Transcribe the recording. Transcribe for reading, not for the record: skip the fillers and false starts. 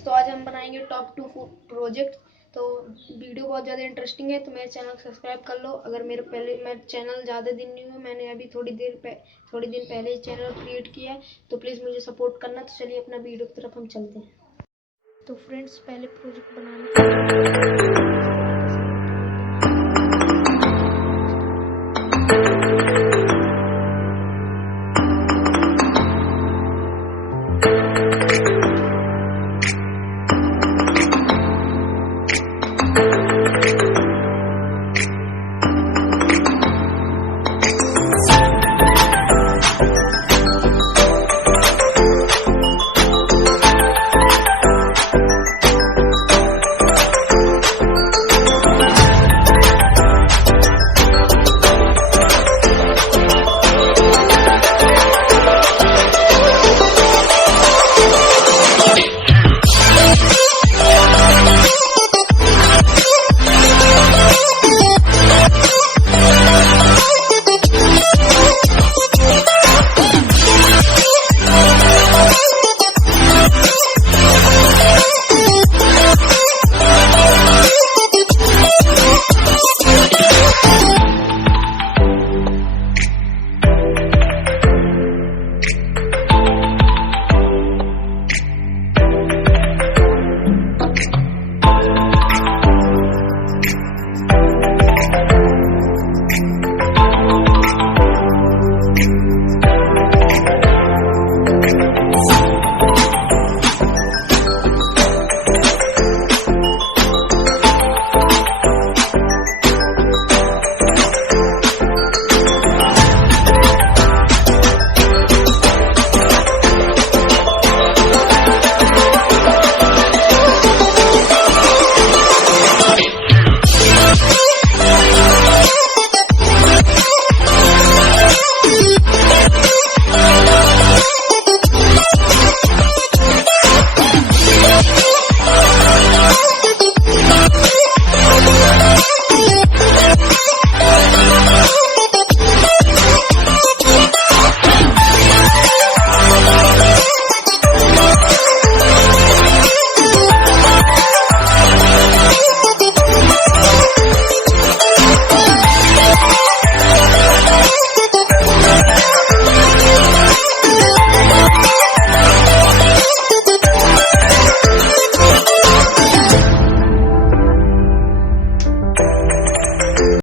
Friends, तो आज हम बनाएंगे टॉप 2 प्रोजेक्ट। तो वीडियो बहुत ज़्यादा इंटरेस्टिंग है, तो मेरे चैनल को सब्सक्राइब कर लो। अगर मेरे चैनल ज़्यादा दिन नहीं हुए, मैंने अभी थोड़ी दिन पहले चैनल क्रिएट किया है, तो प्लीज़ मुझे सपोर्ट करना। तो चलिए अपना वीडियो की तरफ हम चलते हैं। तो फ्रेंड्स, पहले प्रोजेक्ट बनाने